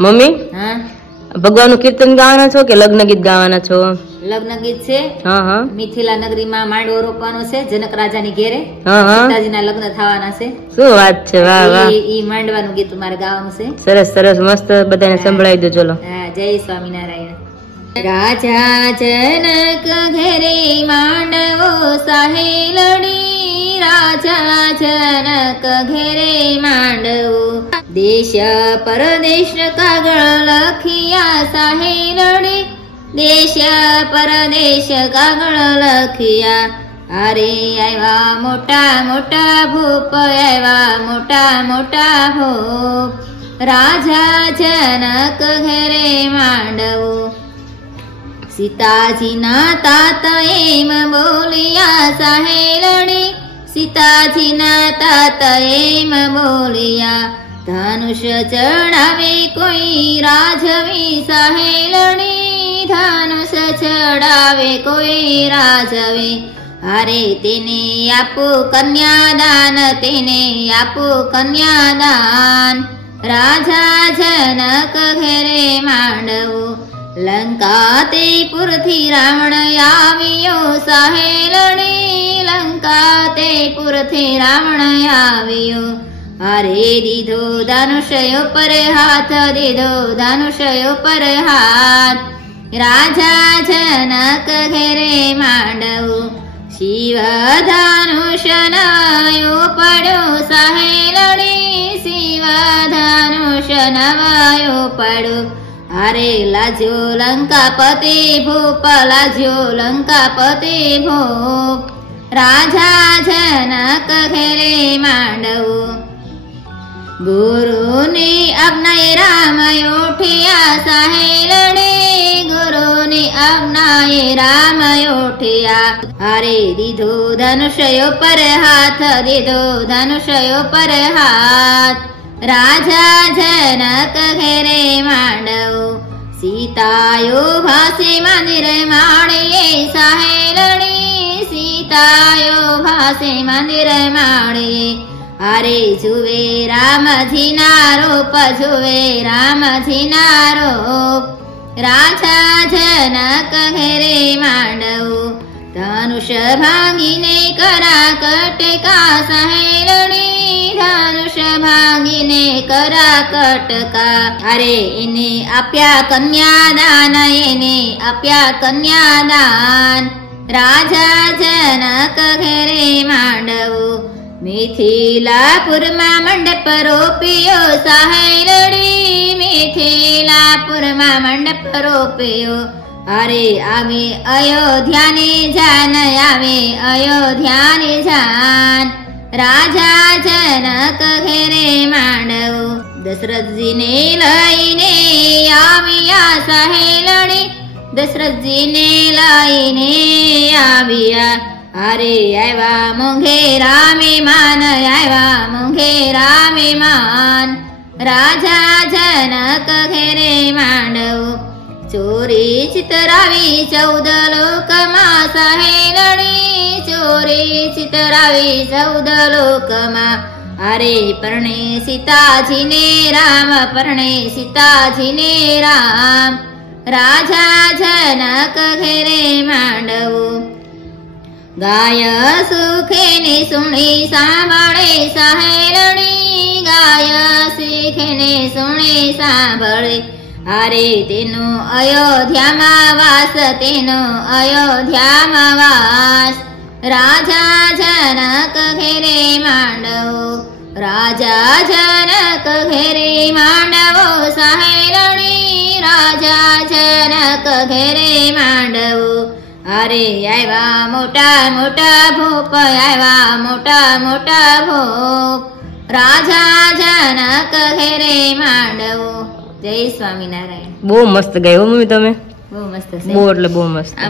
Mummy हाँ भगवान कीर्तन गावाना छो के लग्न गीत गावाना छो? लग्न गीत छे। हाँ हाँ मिथिला नगरी में मांडવો रोपવાનો छे जनक राजा ની ઘેરે। हाँ हाँ સીતાજીના લગ્ન થવાના છે। શું વાત છે, વાહ વાહ। ઈ માંડવાનું ગીત મારે ગાવાનું છે। સરસ સરસ મસ્ત બધાને સંભળાવી દો ચલો। હા જય સ્વામિનારાયણ। રાજા જનક ઘેરે માંડવો સાહેલડી, રાજા જનક ઘેરે માંડવો, દેશ પરદેશ કાગળ લખિયા સાહેલડી, देश परदेश कागळ लखिया, अरे आयवा मोटा मोटा भूप, आयवा मोटा मोटा भूप, राजा जनक घेरे मांडवो, सीताजी ना तात एम बोलिया साहेलडी, सीताजी ना तात एम बोलिया, धनुष चढ़ावे कोई राजवी साहेलडी, धनुष चढ़ावे कोई राजवे, अरे तेने आपो कन्यादान, तेने आपो कन्यादान, राजा जनक घेरे मांडवो, लंका ते पुरथी रावण आवियो साहेलडी, लंका ते पुरथी रावण आवियो, अरे दीधो धनुषयो पर हाथ, दीधो धनुषयो पर हाथ, राजा जनक घेरे मांडवो, शिव धनुष नवायो पड़ो साहेलडी, शिव धनुष नवायो पड़ो, अरे लाजो लंकापति भूप, लाजो लंकापति भूप, राजा जनक घेरे मांडवो, गुरु ने अपनाए राम उठिया साहेलडी, गुरु ने अपनाए राम उठिया, अरे दीधो धनुषयो पर हाथ, दीधो धनुषयो पर हाथ, राजा जनक घेरे मांडवो, सीतायो भासे मंदिर माणिये साहेलडी, सीतायो भासे मंदिर माणिये, अरे जुवे रामजी ना रूप, जुवे रामजी ना रूप, राजा जनक घेरे मांडवो, धनुष भांगीने करा कटका साहेलडी, धनुष भांगीने करा कटका, अरे इने आप्या कन्यादान, इने आप्या कन्यादान, राजा जनक घेरे मांडवो, मिथिलापुर में मंडप रोपियो साहेलडी, मिथिलापुर में मंडप रोपियो, अरे आवे अयोध्या ने जान, आवे अयोध्या ने जान, राजा जनक घेरे मांडवो, दशरथ जी ने लईने आविया साहेलडी, दशरथ जी ने लईने आविया, अरे आयवा मोंघेरा मेहमान, आयवा मोंघेरा मेहमान, राजा जनक घेरे मांडवो, चोरी चितरावी 14 लोकमा साहेलडी, चोरी चितरावी 14 लोकमा, अरे परणे सीताजी ने राम, परणे सीताजी ने राम, राजा जनक घेरे मांडवो, गाय सुखे ने सुणी सांभळे साहेलडी, गाय सुखे ने सुणी सांभळे, अरे तेनो अयोध्या मा वास, तेनो अयोध्या मा वास, राजा जनक घेरे मांडवो, राजा जनक घेरे मांडवो साहेलडी, राजा जनक घेरे मांडवो, अरे आयवा मोटा मोटा भूप, आयवा मोटा मोटा भूप, राजा जनक घेरे मांडवो। जय स्वामीनारायण। બહુ મસ્ત ગાયું મમ્મી તમે, બહુ મસ્ત છે, બહુ એટલે બહુ મસ્ત।